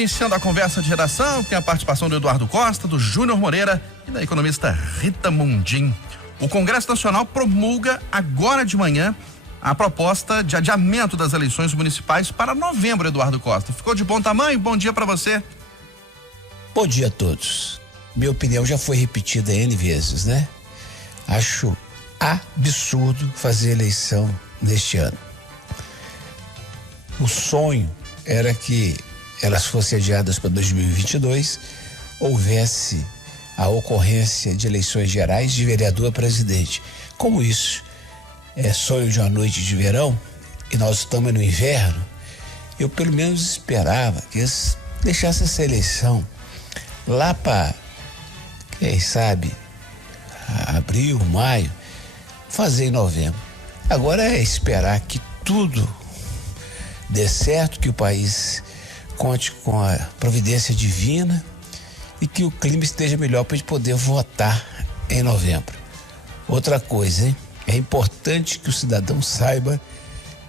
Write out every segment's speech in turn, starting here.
Iniciando a conversa de redação, tem a participação do Eduardo Costa, do Júnior Moreira e da economista Rita Mundim. O Congresso Nacional promulga agora de manhã a proposta de adiamento das eleições municipais para novembro, Eduardo Costa. Ficou de bom tamanho? Bom dia para você. Bom dia a todos. Minha opinião já foi repetida N vezes, né? Acho absurdo fazer eleição neste ano. O sonho era que elas fossem adiadas para 2022, houvesse a ocorrência de eleições gerais de vereador a presidente. Como isso é sonho de uma noite de verão e nós estamos no inverno, eu pelo menos esperava que eles deixassem essa eleição lá para, quem sabe, abril, maio, fazer em novembro. Agora é esperar que tudo dê certo, que o país conte com a providência divina e que o clima esteja melhor para a gente poder votar em novembro. Outra coisa, hein? É importante que o cidadão saiba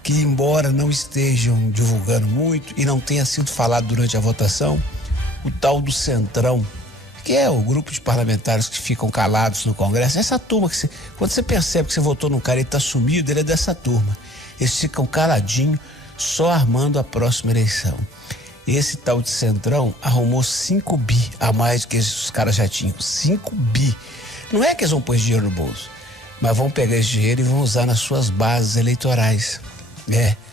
que, embora não estejam divulgando muito e não tenha sido falado durante a votação, o tal do Centrão, que é o grupo de parlamentares que ficam calados no Congresso, essa turma que quando você percebe que você votou num cara e está sumido, ele é dessa turma. Eles ficam caladinhos, só armando a próxima eleição. Esse tal de Centrão arrumou 5 bi a mais do que os caras já tinham. 5 bi. Não é que eles vão pôr dinheiro no bolso, mas vão pegar esse dinheiro e vão usar nas suas bases eleitorais.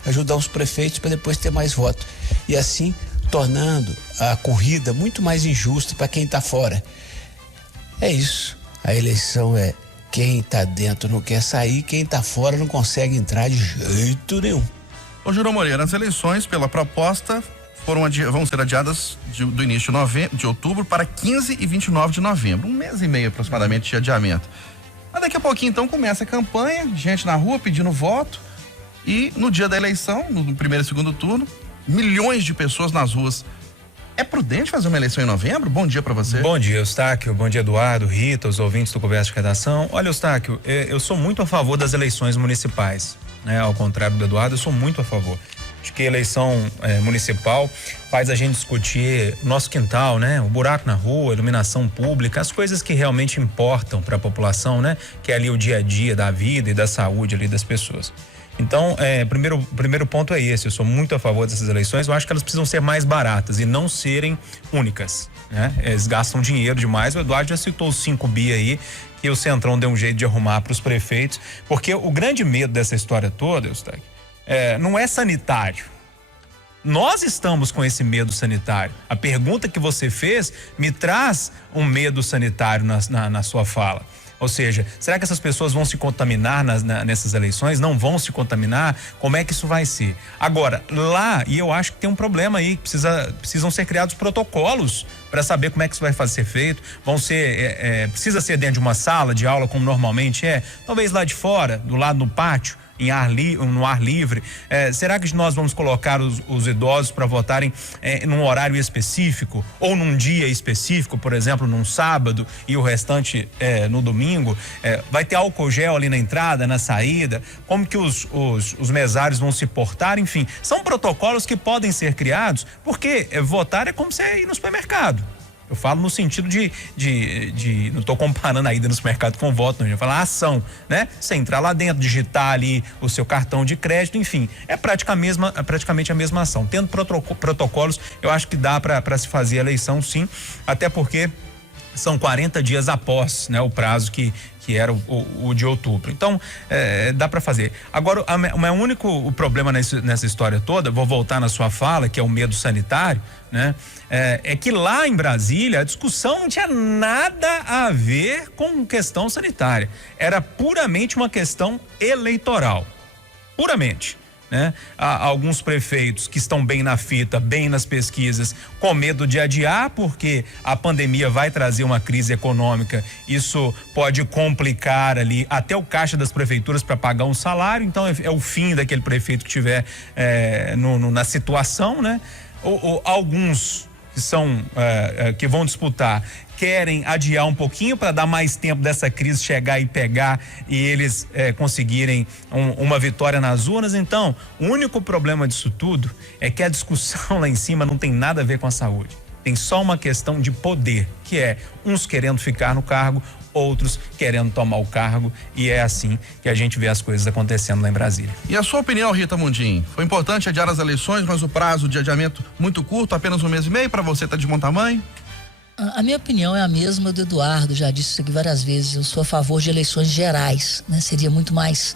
Ajudar os prefeitos para depois ter mais votos. E assim, tornando a corrida muito mais injusta para quem está fora. É isso. A eleição é quem está dentro não quer sair, quem está fora não consegue entrar de jeito nenhum. Ô Júnior Moreira, as eleições, pela proposta, vão ser adiadas do início de outubro para 15 e 29 de novembro. 1 mês e meio aproximadamente de adiamento. Mas daqui a pouquinho então começa a campanha, gente na rua pedindo voto e no dia da eleição, no primeiro e segundo turno, milhões de pessoas nas ruas. É prudente fazer uma eleição em novembro? Bom dia para você. Bom dia, Eustáquio. Bom dia, Eduardo, Rita, os ouvintes do Conversa de Redação. Olha, Eustáquio, eu sou muito a favor das eleições municipais, né? Ao contrário do Eduardo, eu sou muito a favor. Acho que a eleição municipal faz a gente discutir nosso quintal, né? O buraco na rua, a iluminação pública, as coisas que realmente importam para a população, né? Que é ali o dia a dia da vida e da saúde ali das pessoas. Então, primeiro ponto é esse, eu sou muito a favor dessas eleições, eu acho que elas precisam ser mais baratas e não serem únicas, né? Eles gastam dinheiro demais, o Eduardo já citou os 5 bi aí, e o Centrão deu um jeito de arrumar para os prefeitos, porque o grande medo dessa história toda, Eustáquio, não é sanitário. Nós estamos com esse medo sanitário. A pergunta que você fez me traz um medo sanitário na sua fala. Ou seja, será que essas pessoas vão se contaminar nessas eleições? Não vão se contaminar? Como é que isso vai ser? Agora, lá, e eu acho que tem um problema aí, precisam ser criados protocolos para saber como é que isso vai ser feito. Precisa ser dentro de uma sala de aula, como normalmente é, talvez lá de fora, do lado do pátio, no ar livre. Será que nós vamos colocar os idosos para votarem num horário específico ou num dia específico, por exemplo, num sábado e o restante no domingo? Vai ter álcool gel ali na entrada, na saída? Como que os mesários vão se portar? Enfim, são protocolos que podem ser criados, porque votar é como você ir no supermercado. Eu falo no sentido de não estou comparando a ida no supermercado com voto, não. Eu falo a ação, né? Você entrar lá dentro, digitar ali o seu cartão de crédito, enfim, é praticamente a mesma ação. Tendo protocolos, eu acho que dá para se fazer a eleição, sim, até porque são 40 dias após, né, o prazo que era o de outubro. Então, dá para fazer. Agora, o único problema nessa história toda, vou voltar na sua fala, que é o medo sanitário, né? É que lá em Brasília a discussão não tinha nada a ver com questão sanitária. Era puramente uma questão eleitoral. Puramente. Né? Há alguns prefeitos que estão bem na fita, bem nas pesquisas, com medo de adiar, porque a pandemia vai trazer uma crise econômica. Isso pode complicar ali até o caixa das prefeituras para pagar um salário. Então é o fim daquele prefeito que estiver na situação, né? Ou alguns que vão disputar querem adiar um pouquinho para dar mais tempo dessa crise chegar e pegar e eles conseguirem uma vitória nas urnas. Então, o único problema disso tudo é que a discussão lá em cima não tem nada a ver com a saúde. Tem só uma questão de poder, que é uns querendo ficar no cargo, outros querendo tomar o cargo, e é assim que a gente vê as coisas acontecendo lá em Brasília. E a sua opinião, Rita Mundim? Foi importante adiar as eleições, mas o prazo de adiamento muito curto, apenas 1 mês e meio, para você tá de bom tamanho? A minha opinião é a mesma do Eduardo, já disse isso aqui várias vezes. Eu sou a favor de eleições gerais, né? Seria muito mais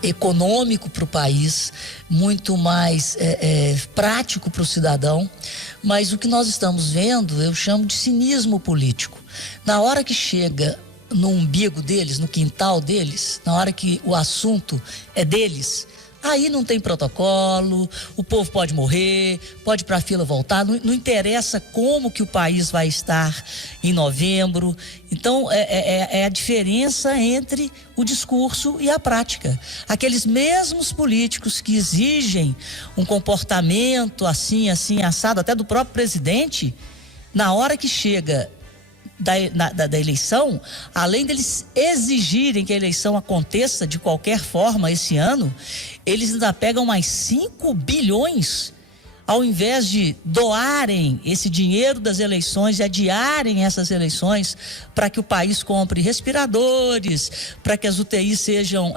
econômico para o país, muito mais prático para o cidadão. Mas o que nós estamos vendo, eu chamo de cinismo político. Na hora que chega no umbigo deles, no quintal deles, na hora que o assunto é deles, aí não tem protocolo, o povo pode morrer, pode ir para a fila voltar, não interessa como que o país vai estar em novembro. Então, é a diferença entre o discurso e a prática. Aqueles mesmos políticos que exigem um comportamento assim, assado, até do próprio presidente, na hora que chega da eleição, além deles exigirem que a eleição aconteça de qualquer forma esse ano, eles ainda pegam mais 5 bilhões ao invés de doarem esse dinheiro das eleições e adiarem essas eleições para que o país compre respiradores, para que as UTIs sejam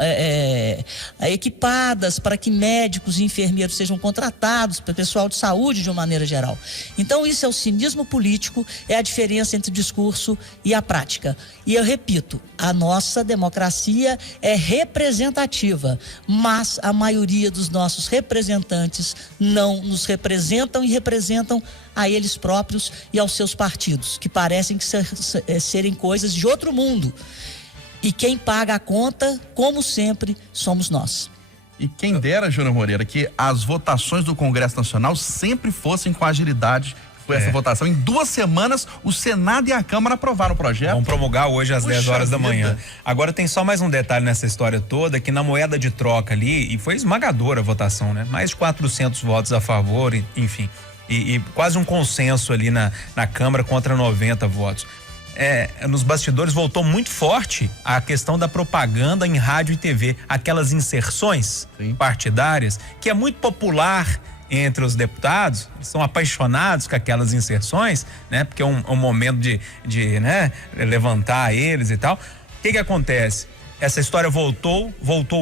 equipadas, para que médicos e enfermeiros sejam contratados, para o pessoal de saúde de uma maneira geral. Então isso é o cinismo político, é a diferença entre o discurso e a prática. E eu repito, a nossa democracia é representativa, mas a maioria dos nossos representantes não nos representam e representam a eles próprios e aos seus partidos, que parecem serem coisas de outro mundo. E quem paga a conta, como sempre, somos nós. E quem dera, Júnior Moreira, que as votações do Congresso Nacional sempre fossem com a agilidade. Foi essa votação. Em 2 semanas, o Senado e a Câmara aprovaram o projeto. Vão promulgar hoje às 10 horas da manhã. Agora tem só mais um detalhe nessa história toda, que na moeda de troca ali, e foi esmagadora a votação, né? Mais de 400 votos a favor, enfim. E quase um consenso ali na Câmara contra 90 votos. Nos bastidores voltou muito forte a questão da propaganda em rádio e TV. Aquelas inserções partidárias, que é muito popular entre os deputados, eles são apaixonados com aquelas inserções, né? Porque é um momento de levantar eles e tal. O que acontece? Essa história voltou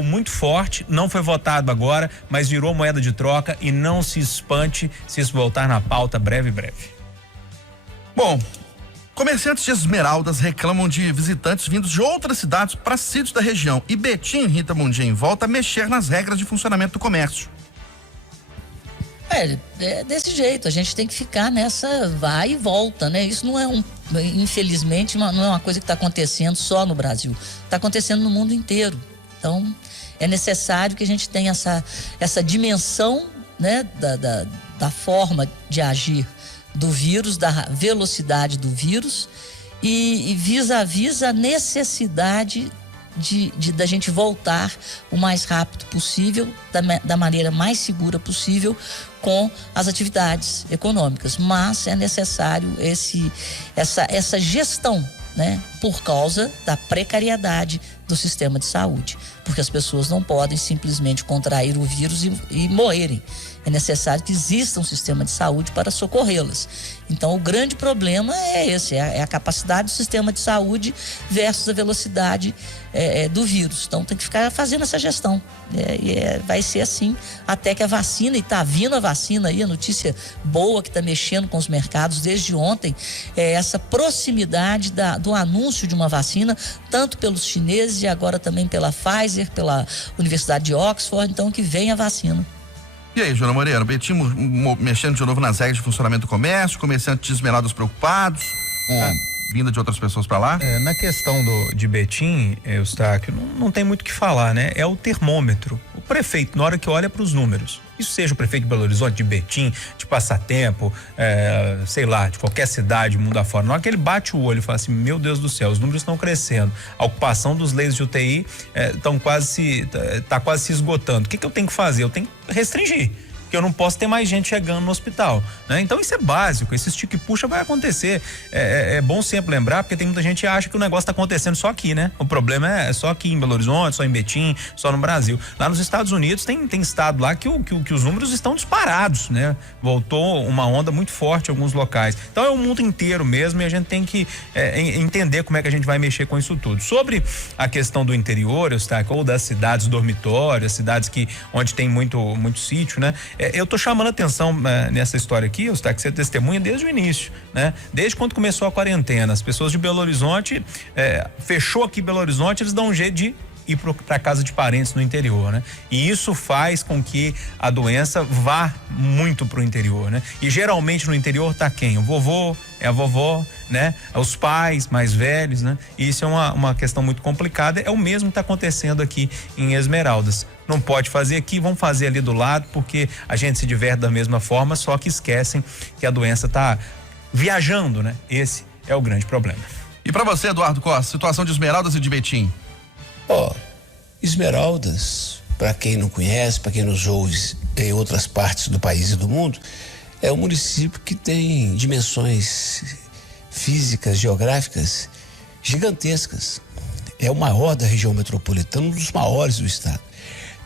muito forte, não foi votado agora, mas virou moeda de troca, e não se espante se isso voltar na pauta breve. Bom, comerciantes de Esmeraldas reclamam de visitantes vindos de outras cidades para sítios da região, e Betim, Rita Mundim, volta a mexer nas regras de funcionamento do comércio. É desse jeito, a gente tem que ficar nessa vai e volta, né? Isso não é infelizmente, não é uma coisa que está acontecendo só no Brasil, está acontecendo no mundo inteiro. Então, é necessário que a gente tenha essa dimensão, né, da forma de agir do vírus, da velocidade do vírus e vis-à-vis a necessidade da gente voltar o mais rápido possível, da maneira mais segura possível, com as atividades econômicas. Mas é necessário essa gestão, né, por causa da precariedade do sistema de saúde, porque as pessoas não podem simplesmente contrair o vírus e morrerem. É necessário que exista um sistema de saúde para socorrê-las. Então, o grande problema é esse, é a capacidade do sistema de saúde versus a velocidade do vírus. Então, tem que ficar fazendo essa gestão. Vai ser assim até que a vacina, e está vindo a vacina aí, a notícia boa que está mexendo com os mercados desde ontem, essa proximidade do anúncio de uma vacina, tanto pelos chineses e agora também pela Pfizer, pela Universidade de Oxford. Então, que venha a vacina. E aí, Júnior Moreira, Betim mexendo de novo nas regras de funcionamento do comércio, comerciantes de Esmeraldas preocupados com vinda de outras pessoas para lá? Na questão de Betim, Eustáquio, não tem muito o que falar, né? É o termômetro. O prefeito, na hora que olha para os números, isso seja o prefeito de Belo Horizonte, de Betim, de Passatempo, sei lá, de qualquer cidade, mundo afora, na hora que ele bate o olho e fala assim, meu Deus do céu, os números estão crescendo, a ocupação dos leitos de UTI tá quase se esgotando. O que eu tenho que fazer? Eu tenho que restringir. porque eu não posso ter mais gente chegando no hospital, né? Então isso é básico, esse estica e puxa vai acontecer. É bom sempre lembrar, porque tem muita gente que acha que o negócio está acontecendo só aqui, né? O problema é só aqui em Belo Horizonte, só em Betim, só no Brasil. Lá nos Estados Unidos tem estado lá que os números estão disparados, né? Voltou uma onda muito forte em alguns locais. Então é o mundo inteiro mesmo, e a gente tem que entender como é que a gente vai mexer com isso tudo. Sobre a questão do interior, Eustáquio, ou das cidades dormitórias, cidades onde tem muito sítio, né? Eu tô chamando a atenção nessa história aqui, Eustáquio, que você testemunha desde o início, né? Desde quando começou a quarentena, as pessoas de Belo Horizonte, fechou aqui Belo Horizonte, eles dão um jeito de ir para casa de parentes no interior, né? E isso faz com que a doença vá muito pro interior, né? E geralmente no interior tá quem? O vovô, a vovó, né? Os pais mais velhos, né? E isso é uma questão muito complicada. É o mesmo que tá acontecendo aqui em Esmeraldas. Não pode fazer aqui, vão fazer ali do lado, porque a gente se diverte da mesma forma, só que esquecem que a doença tá viajando, né? Esse é o grande problema. E para você, Eduardo Costa, situação de Esmeraldas e de Betim? Esmeraldas, para quem não conhece, para quem nos ouve em outras partes do país e do mundo, é um município que tem dimensões físicas, geográficas gigantescas. É o maior da região metropolitana, um dos maiores do estado.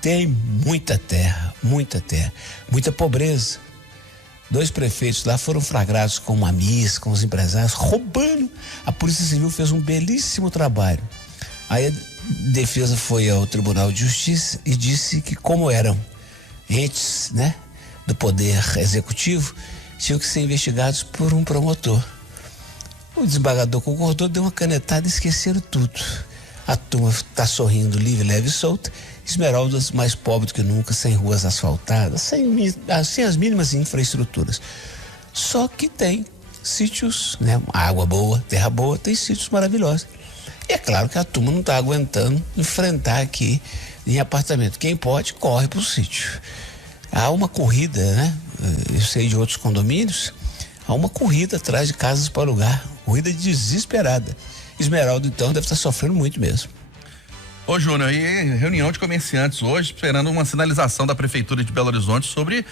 Tem muita terra, muita pobreza. 2 prefeitos lá foram flagrados com uma missa, com os empresários, roubando. A Polícia Civil fez um belíssimo trabalho. Aí a defesa foi ao Tribunal de Justiça e disse que, como eram entes, né, do Poder Executivo, tinham que ser investigados por um promotor. O desembargador concordou, deu uma canetada e esqueceram tudo. A turma está sorrindo livre, leve e solta. Esmeraldas mais pobre do que nunca, sem ruas asfaltadas, sem as mínimas infraestruturas. Só que tem sítios, né, água boa, terra boa, tem sítios maravilhosos. E é claro que a turma não está aguentando enfrentar aqui em apartamento. Quem pode, corre para o sítio. Há uma corrida, né? Eu sei de outros condomínios, há uma corrida atrás de casas para alugar. Corrida desesperada. Esmeralda, então, deve estar sofrendo muito mesmo. Ô, Júnior, e reunião de comerciantes hoje, esperando uma sinalização da Prefeitura de Belo Horizonte sobre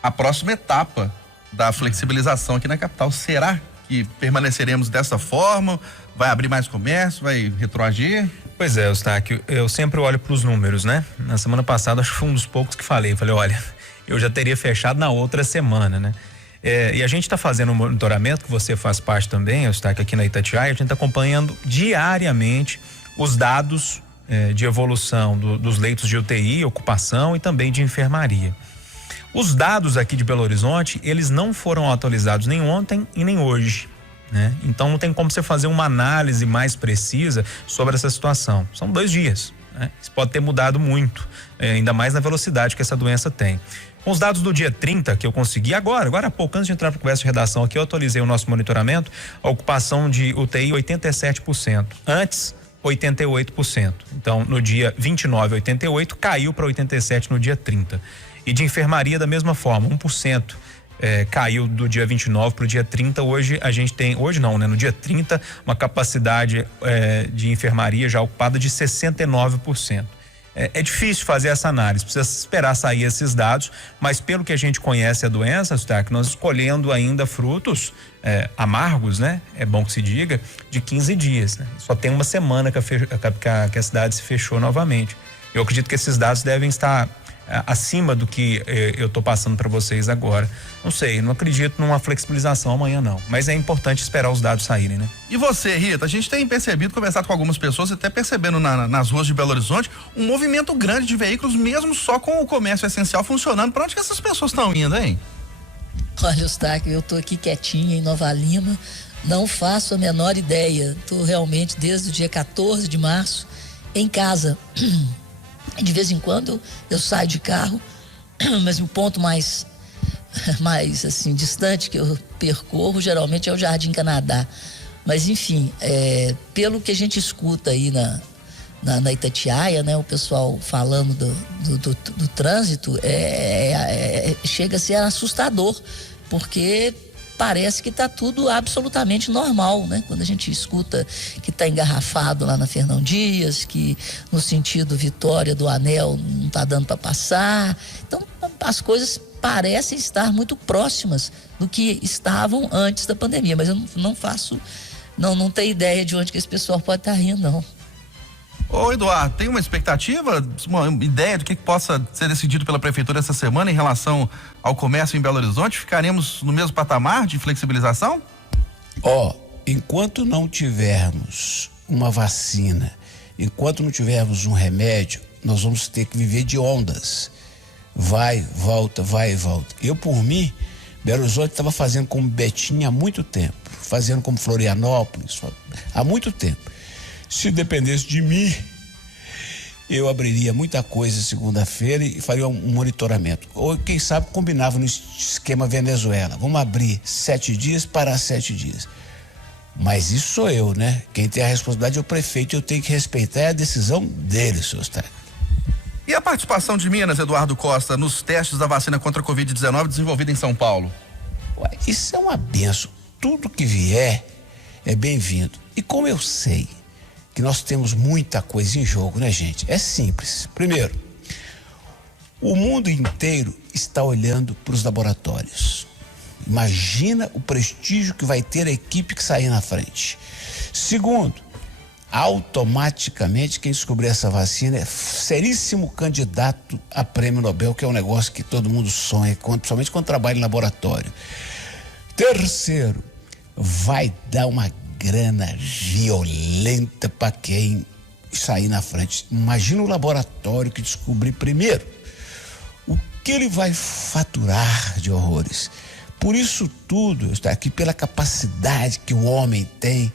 a próxima etapa da flexibilização aqui na capital. Será que permaneceremos dessa forma? Vai abrir mais comércio? Vai retroagir? Pois é, Eustáquio, eu sempre olho para os números, né? Na semana passada, acho que foi um dos poucos que falei. Olha, eu já teria fechado na outra semana, né? E a gente está fazendo um monitoramento, que você faz parte também, Eustáquio, aqui na Itatiaia. A gente está acompanhando diariamente os dados de evolução dos leitos de UTI, ocupação e também de enfermaria. Os dados aqui de Belo Horizonte, eles não foram atualizados nem ontem e nem hoje, né? Então não tem como você fazer uma análise mais precisa sobre essa situação. São 2 dias, né? Isso pode ter mudado muito, ainda mais na velocidade que essa doença tem. Com os dados do dia 30 que eu consegui agora há pouco, antes de entrar para a conversa de redação aqui, eu atualizei o nosso monitoramento, a ocupação de UTI 87%. Antes, 88%. Então, no dia 29, 88%, caiu para 87% no dia 30. E de enfermaria da mesma forma, 1%. Caiu do dia 29 para o dia 30. Hoje a gente tem, no dia 30, uma capacidade de enfermaria já ocupada de 69%. É difícil fazer essa análise, precisa esperar sair esses dados, mas pelo que a gente conhece a doença, que nós escolhendo ainda frutos amargos, né? É bom que se diga, de 15 dias, né? Só tem uma semana que a cidade se fechou novamente. Eu acredito que esses dados devem estar acima do que eu estou passando para vocês agora. Não sei, não acredito numa flexibilização amanhã não, mas é importante esperar os dados saírem, né? E você, Rita, a gente tem percebido, conversado com algumas pessoas, até percebendo nas ruas de Belo Horizonte, um movimento grande de veículos, mesmo só com o comércio essencial funcionando. Para onde que essas pessoas estão indo, hein? Olha, Eustáquio, eu tô aqui quietinha em Nova Lima, não faço a menor ideia. Tô realmente desde o dia 14 de março em casa. De vez em quando eu saio de carro, mas o ponto mais assim distante que eu percorro geralmente é o Jardim Canadá. Mas enfim, pelo que a gente escuta aí na Itatiaia, né, o pessoal falando do trânsito, chega a ser assustador, porque parece que está tudo absolutamente normal, né? Quando a gente escuta que está engarrafado lá na Fernão Dias, que no sentido Vitória do Anel não está dando para passar. Então as coisas parecem estar muito próximas do que estavam antes da pandemia, mas eu não tenho ideia de onde que esse pessoal pode estar rindo, não. Ô Eduardo, tem uma expectativa, uma ideia do que possa ser decidido pela prefeitura essa semana em relação ao comércio em Belo Horizonte? Ficaremos no mesmo patamar de flexibilização? Enquanto não tivermos uma vacina, enquanto não tivermos um remédio, nós vamos ter que viver de ondas. Vai, volta, vai e volta. Eu, por mim, Belo Horizonte estava fazendo como Betim há muito tempo, fazendo como Florianópolis há muito tempo. Se dependesse de mim, eu abriria muita coisa segunda-feira e faria um monitoramento. Ou, quem sabe, combinava no esquema Venezuela. Vamos abrir 7 dias, parar 7 dias. Mas isso sou eu, né? Quem tem a responsabilidade é o prefeito, eu tenho que respeitar a decisão dele, senhor Eustáquio. E a participação de Minas, Eduardo Costa, nos testes da vacina contra a Covid-19 desenvolvida em São Paulo? Isso é uma benção. Tudo que vier é bem-vindo. E como eu sei que nós temos muita coisa em jogo, né, gente? É simples. Primeiro, o mundo inteiro está olhando para os laboratórios. Imagina o prestígio que vai ter a equipe que sair na frente. Segundo, automaticamente quem descobrir essa vacina é seríssimo candidato a prêmio Nobel, que é um negócio que todo mundo sonha, principalmente quando trabalha em laboratório. Terceiro, vai dar uma grana violenta para quem sair na frente. Imagina o laboratório que descobrir primeiro o que ele vai faturar de horrores. Por isso tudo, está aqui pela capacidade que o homem tem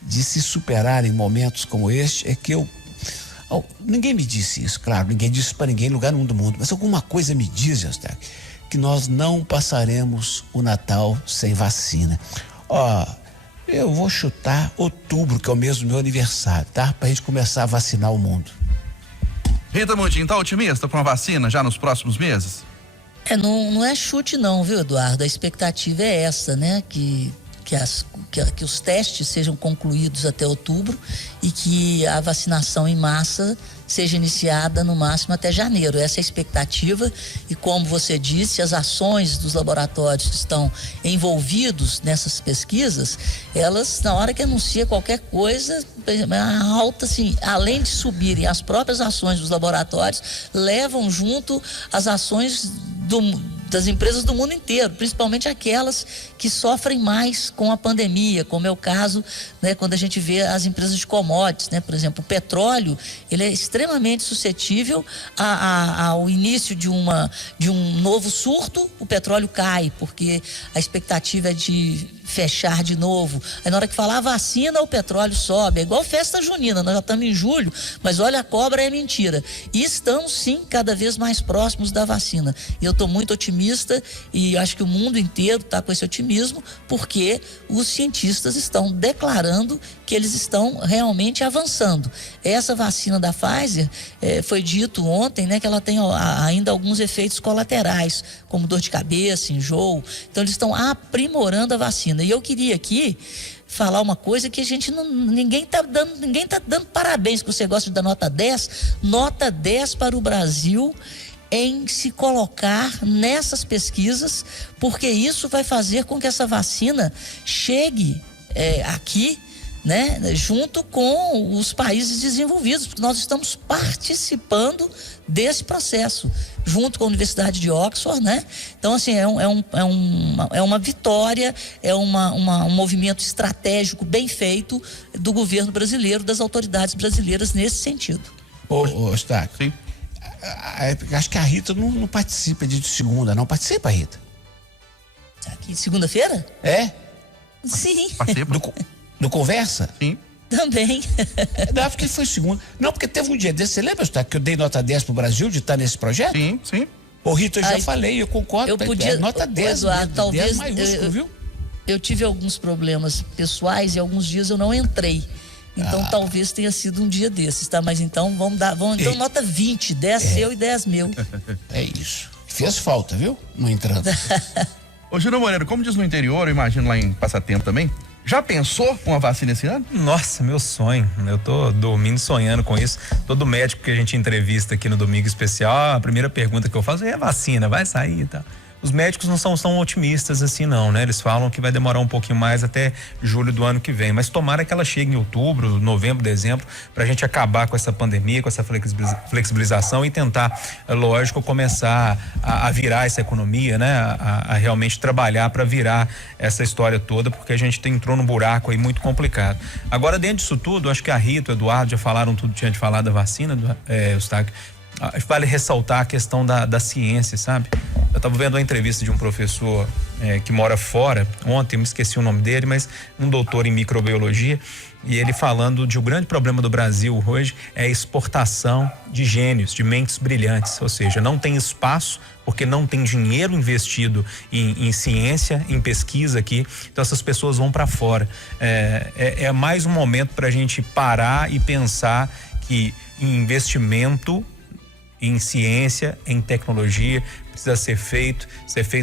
de se superar em momentos como este, é que ninguém me disse isso, claro, ninguém disse para ninguém em lugar nenhum do mundo, mas alguma coisa me diz, Eustáquio, que nós não passaremos o Natal sem vacina. Eu vou chutar outubro, que é o mês do meu aniversário, tá? Pra gente começar a vacinar o mundo. Rita Mundim, tá otimista com a vacina já nos próximos meses? Não é chute não, viu, Eduardo? A expectativa é essa, né? Que os testes sejam concluídos até outubro e que a vacinação em massa seja iniciada no máximo até janeiro. Essa é a expectativa e, como você disse, as ações dos laboratórios que estão envolvidos nessas pesquisas, elas, na hora que anuncia qualquer coisa, a alta, assim, além de subirem as próprias ações dos laboratórios, levam junto as ações das empresas do mundo inteiro, principalmente aquelas que sofrem mais com a pandemia, como é o caso, né, quando a gente vê as empresas de commodities, né? Por exemplo, o petróleo, ele é extremamente suscetível ao início de um novo surto, o petróleo cai, porque a expectativa é de fechar de novo. Aí na hora que falar a vacina, o petróleo sobe. É igual festa junina, nós já estamos em julho, mas olha, a cobra é mentira. E estamos sim cada vez mais próximos da vacina. E eu estou muito otimista e acho que o mundo inteiro está com esse otimismo, porque os cientistas estão declarando que eles estão realmente avançando. Essa vacina da Pfizer, foi dito ontem, né, que ela tem ainda alguns efeitos colaterais, como dor de cabeça, enjoo. Então eles estão aprimorando a vacina. E eu queria aqui falar uma coisa que a gente ninguém tá dando parabéns, que você gosta de dar nota 10 para o Brasil em se colocar nessas pesquisas, porque isso vai fazer com que essa vacina chegue aqui, né, junto com os países desenvolvidos, porque nós estamos participando desse processo, junto com a Universidade de Oxford, né? Então, assim, é uma vitória, um movimento estratégico bem feito do governo brasileiro, das autoridades brasileiras nesse sentido. Eustáquio, sim. Acho que a Rita não participa de segunda, não participa, Rita? Aqui, segunda-feira? É? Sim. Participa. Do Conversa? Sim. Também. Não, porque foi segunda. Não, porque teve um dia desse, você lembra, Eustáquio, que eu dei nota 10 pro Brasil de estar nesse projeto? Sim, sim. Ô, Rita, eu já falei, eu concordo. Eu podia, nota 10, Eduardo, talvez 10 maiúsculo, viu? Eu tive alguns problemas pessoais e alguns dias eu não entrei. Então talvez tenha sido um dia desses, tá? Mas então vamos então nota 20, 10 seu e 10 meu. É isso. Fez falta, viu? Não entrando. Ô, Júnior Moreira, como diz no interior, eu imagino lá em Passatempo também, Já pensou com uma vacina esse ano? Nossa, meu sonho. Eu tô dormindo, sonhando com isso. Todo médico que a gente entrevista aqui no Domingo Especial, a primeira pergunta que eu faço é: a vacina vai sair e tal? Os médicos não são tão otimistas assim não, né? Eles falam que vai demorar um pouquinho mais até julho do ano que vem, mas tomara que ela chegue em outubro, novembro, dezembro, pra gente acabar com essa pandemia, com essa flexibilização e tentar, lógico, começar a virar essa economia, né? A realmente trabalhar para virar essa história toda, porque a gente entrou num buraco aí muito complicado. Agora, dentro disso tudo, acho que a Rita, o Eduardo já falaram tudo, tinha de falar da vacina, Eustáquio. Vale ressaltar a questão da ciência, sabe? Eu estava vendo uma entrevista de um professor que mora fora, ontem, me esqueci o nome dele, mas um doutor em microbiologia, e ele falando de um grande problema do Brasil hoje é a exportação de gênios, de mentes brilhantes, ou seja, não tem espaço porque não tem dinheiro investido em ciência, em pesquisa aqui, então essas pessoas vão para fora. É mais um momento para a gente parar e pensar que investimento em ciência, em tecnologia, precisa ser feito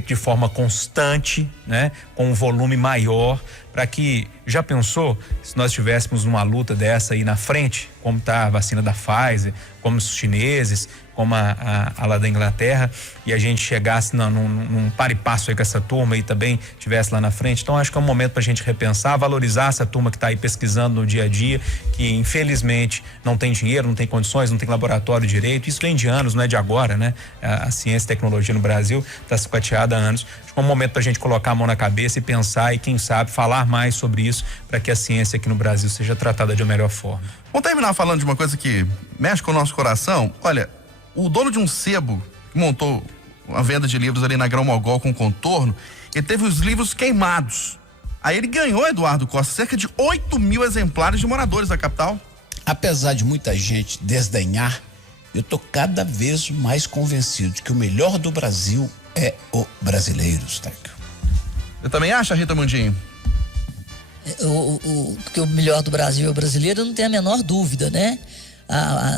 de forma constante, né? Com um volume maior, para que, já pensou, se nós tivéssemos uma luta dessa aí na frente, como está a vacina da Pfizer, como os chineses, como a lá da Inglaterra, e a gente chegasse num par e passo aí com essa turma e também tivesse lá na frente. Então acho que é um momento para a gente repensar, valorizar essa turma que está aí pesquisando no dia a dia, que infelizmente não tem dinheiro, não tem condições, não tem laboratório direito. Isso vem de anos, não é de agora, né? A ciência e tecnologia no Brasil está sucateada há anos. Acho que é um momento para a gente colocar a mão na cabeça e pensar e, quem sabe, falar mais sobre isso para que a ciência aqui no Brasil seja tratada de uma melhor forma. Vamos terminar falando de uma coisa que mexe com o nosso coração. Olha, o dono de um sebo que montou uma venda de livros ali na Grão-Mogol com contorno, ele teve os livros queimados. Aí ele ganhou, Eduardo Costa, cerca de 8.000 exemplares de moradores da capital. Apesar de muita gente desdenhar, eu tô cada vez mais convencido de que o melhor do Brasil é o brasileiro, Eustáquio. Você também acha, Rita Mundinho? Que o melhor do Brasil é o brasileiro, eu não tenho a menor dúvida, né?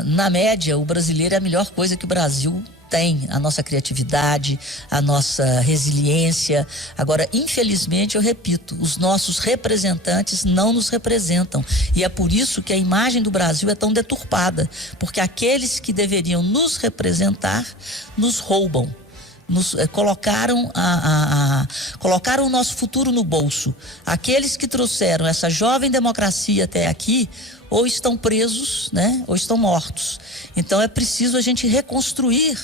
Na média, o brasileiro é a melhor coisa que o Brasil tem, a nossa criatividade, a nossa resiliência. Agora, infelizmente, eu repito, os nossos representantes não nos representam, e é por isso que a imagem do Brasil é tão deturpada, porque aqueles que deveriam nos representar nos roubam. Colocaram colocaram o nosso futuro no bolso. Aqueles que trouxeram essa jovem democracia até aqui ou estão presos, né, ou estão mortos. Então é preciso a gente reconstruir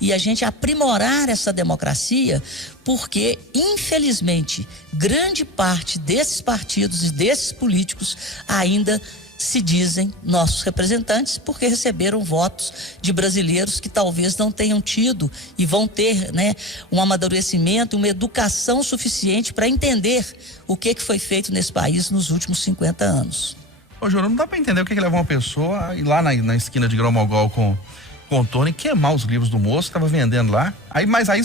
e a gente aprimorar essa democracia, porque infelizmente grande parte desses partidos e desses políticos ainda se dizem nossos representantes, porque receberam votos de brasileiros que talvez não tenham tido e vão ter, né, um amadurecimento, uma educação suficiente para entender o que foi feito nesse país nos últimos 50 anos. Ô, Júlio, não dá para entender o que leva uma pessoa a ir lá na esquina de Grão-Mogol com contorno e queimar os livros do moço que estava vendendo lá. Mas aí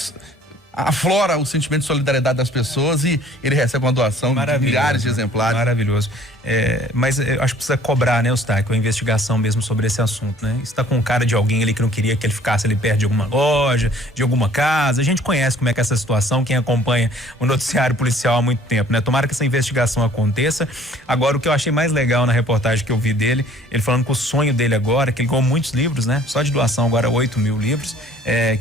aflora o sentimento de solidariedade das pessoas e ele recebe uma doação de milhares de exemplares. Maravilhoso. Mas eu acho que precisa cobrar, né, Eustáquio, a investigação mesmo sobre esse assunto, né? Isso tá com cara de alguém ali que não queria que ele ficasse ali perto de alguma loja, de alguma casa. A gente conhece como é que é essa situação, quem acompanha o noticiário policial há muito tempo, né? Tomara que essa investigação aconteça. Agora, o que eu achei mais legal na reportagem que eu vi dele, ele falando que o sonho dele agora, que ele ganhou muitos livros, né? Só de doação agora 8.000 livros,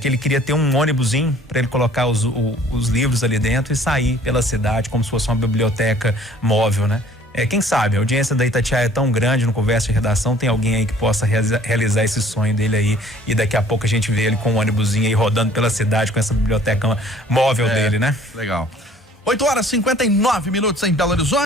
que ele queria ter um ônibusinho para ele colocar os livros ali dentro e sair pela cidade como se fosse uma biblioteca móvel, né? Quem sabe, a audiência da Itatiaia é tão grande no Conversa de Redação, tem alguém aí que possa realizar esse sonho dele aí e daqui a pouco a gente vê ele com um ônibusinho aí rodando pela cidade com essa biblioteca móvel dele, né? Legal. 8h59 em Belo Horizonte.